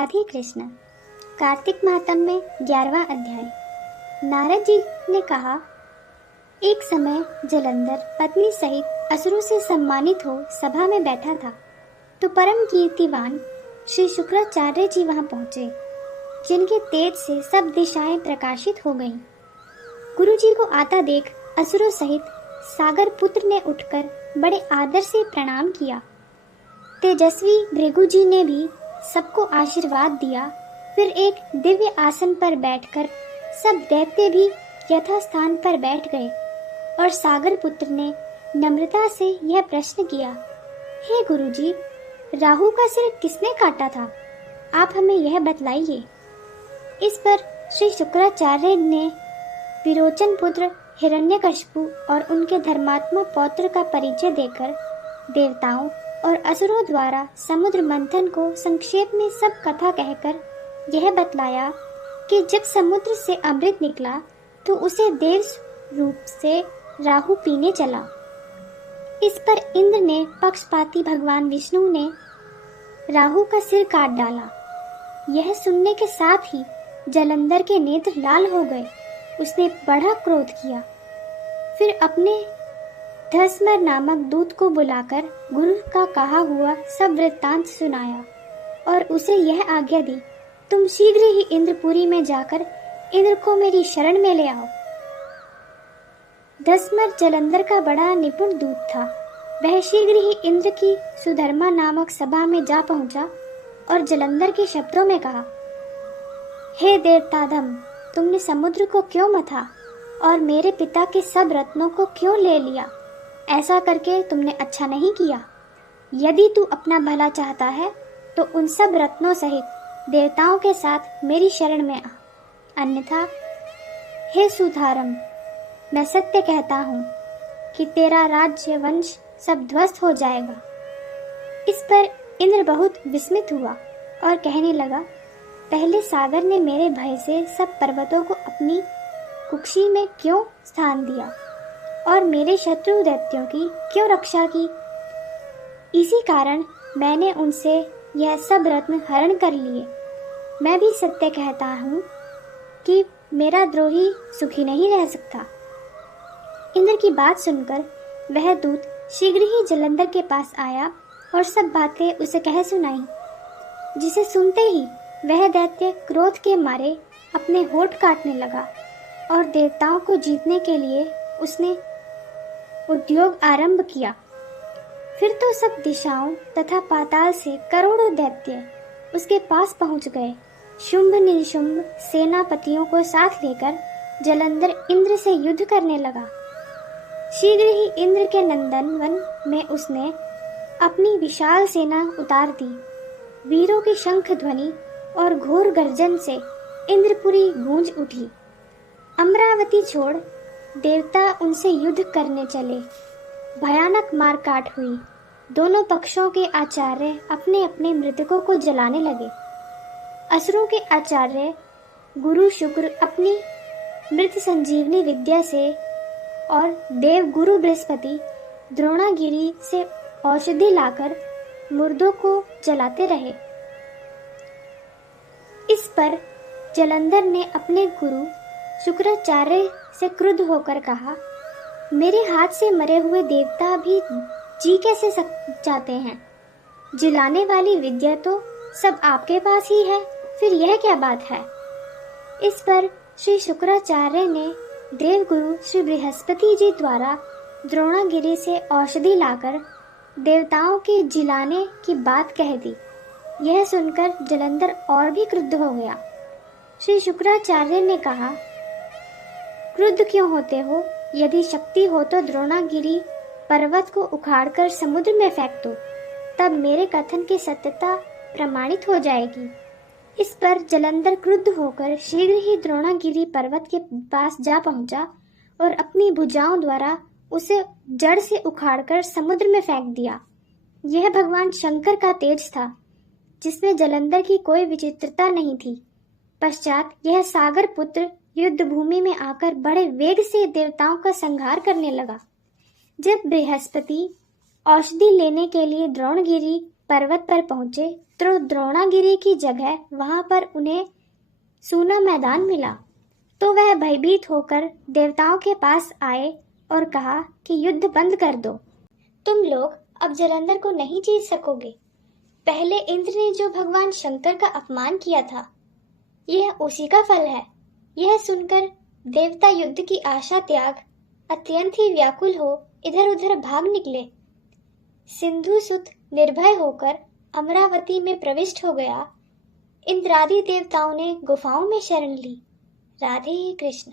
राधे कृष्ण। कार्तिक माहत्म्य में 11वां अध्याय। नारद जी ने कहा, एक समय जलंधर पत्नी सहित असुरों से सम्मानित हो सभा में बैठा था, तो परम कीर्तिवान श्री शुक्राचार्य जी वहां पहुंचे, जिनके तेज से सब दिशाएं प्रकाशित हो गईं। गुरु जी को आता देख असुरों सहित सागर पुत्र ने उठकर बड़े आदर से प्रणाम किया। तेजस्वी भृगु जी ने भी सबको आशीर्वाद दिया। फिर एक दिव्य आसन पर बैठकर सब दैत्य भी यथास्थान पर बैठ गए और सागर पुत्र ने नम्रता से यह प्रश्न किया, हे गुरुजी, राहु का सिर किसने काटा था? आप हमें यह बतलाइए। इस पर श्री शुक्राचार्य ने विरोचन पुत्र हिरण्यकशिपु और उनके धर्मात्मा पौत्र का परिचय देकर देवताओं और असुरों द्वारा समुद्र मंथन को संक्षेप में सब कथा कहकर यह बतलाया कि जब समुद्र से अमृत निकला तो उसे देव रूप से राहु पीने चला। इस पर इंद्र ने पक्षपाती भगवान विष्णु ने राहु का सिर काट डाला। यह सुनने के साथ ही जलंधर के नेत्र लाल हो गए। उसने बड़ा क्रोध किया। फिर अपने धस्मर नामक दूत को बुलाकर गुरु का कहा हुआ सब वृत्तांत सुनाया और उसे यह आज्ञा दी, तुम शीघ्र ही इंद्रपुरी में जाकर इंद्र को मेरी शरण में ले आओ। धस्मर जलंधर का बड़ा निपुण दूत था। वह शीघ्र ही इंद्र की सुधर्मा नामक सभा में जा पहुंचा और जलंधर के शब्दों में कहा, हे देवताधम, तुमने समुद्र को क्यों मथा और मेरे पिता के सब रत्नों को क्यों ले लिया? ऐसा करके तुमने अच्छा नहीं किया। यदि तू अपना भला चाहता है तो उन सब रत्नों सहित देवताओं के साथ मेरी शरण में आ, अन्यथा हे सुधारम, मैं सत्य कहता हूँ कि तेरा राज्य वंश सब ध्वस्त हो जाएगा। इस पर इंद्र बहुत विस्मित हुआ और कहने लगा, पहले सागर ने मेरे भय से सब पर्वतों को अपनी कुक्षी में क्यों स्थान दिया और मेरे शत्रु दैत्यों की क्यों रक्षा की? इसी कारण मैंने उनसे यह सब रत्न हरण कर लिए। मैं भी सत्य कहता हूँ कि मेरा द्रोही सुखी नहीं रह सकता। इंद्र की बात सुनकर वह दूत शीघ्र ही जलंधर के पास आया और सब बातें उसे कह सुनाई, जिसे सुनते ही वह दैत्य क्रोध के मारे अपने होठ काटने लगा और देवताओं को जीतने के लिए उसने उद्योग आरंभ किया। फिर तो सब दिशाओं तथा पाताल से करोड़ों दैत्य उसके पास पहुंच गए। शुंभ निशुंभ सेनापतियों को साथ लेकर जलंधर इंद्र से युद्ध करने लगा। शीघ्र ही इंद्र के नंदनवन में उसने अपनी विशाल सेना उतार दी। वीरों की शंख ध्वनि और घोर गर्जन से इंद्रपुरी गूंज उठी। अमरावती छोड़ देवता उनसे युद्ध करने चले। भयानक मारकाट हुई। दोनों पक्षों के आचार्य अपने अपने मृतकों को जलाने लगे। असुरों के आचार्य गुरु शुक्र अपनी मृत संजीवनी विद्या से और देव गुरु बृहस्पति द्रोणागिरी से औषधि लाकर मुर्दों को जलाते रहे। इस पर जलंधर ने अपने गुरु शुक्राचार्य से क्रुद्ध होकर कहा, मेरे हाथ से मरे हुए देवता भी जी कैसे जाते हैं? जिलाने वाली विद्या तो सब आपके पास ही है, फिर यह क्या बात है? इस पर श्री शुक्राचार्य ने देवगुरु श्री बृहस्पति जी द्वारा द्रोणागिरी से औषधि लाकर देवताओं के जिलाने की बात कह दी। यह सुनकर जलंधर और भी क्रुद्ध हो गया। श्री शुक्राचार्य ने कहा, क्रुद्ध क्यों होते हो? यदि शक्ति हो तो द्रोणागिरी पर्वत को उखाड़कर समुद्र में फेंक दो, तब मेरे कथन की सत्यता प्रमाणित हो जाएगी। इस पर जलंधर क्रुद्ध होकर शीघ्र ही द्रोणागिरी पर्वत के पास जा पहुंचा और अपनी भुजाओं द्वारा उसे जड़ से उखाड़कर समुद्र में फेंक दिया। यह भगवान शंकर का तेज था, जिसमें जलंधर की कोई विचित्रता नहीं थी। पश्चात यह सागर पुत्र युद्ध भूमि में आकर बड़े वेग से देवताओं का संहार करने लगा। जब बृहस्पति औषधि लेने के लिए द्रोणगिरी पर्वत पर पहुंचे तो द्रोणागिरी की जगह वहां पर उन्हें सूना मैदान मिला। तो वह भयभीत होकर देवताओं के पास आए और कहा कि युद्ध बंद कर दो। तुम लोग अब जलंधर को नहीं जीत सकोगे। पहले इंद्र ने जो भगवान शंकर का अपमान किया था, यह उसी का फल है। यह सुनकर देवता युद्ध की आशा त्याग अत्यंत ही व्याकुल हो इधर उधर भाग निकले। सिंधु सुत निर्भय होकर अमरावती में प्रविष्ट हो गया। इंद्रादि देवताओं ने गुफाओं में शरण ली। राधे कृष्ण।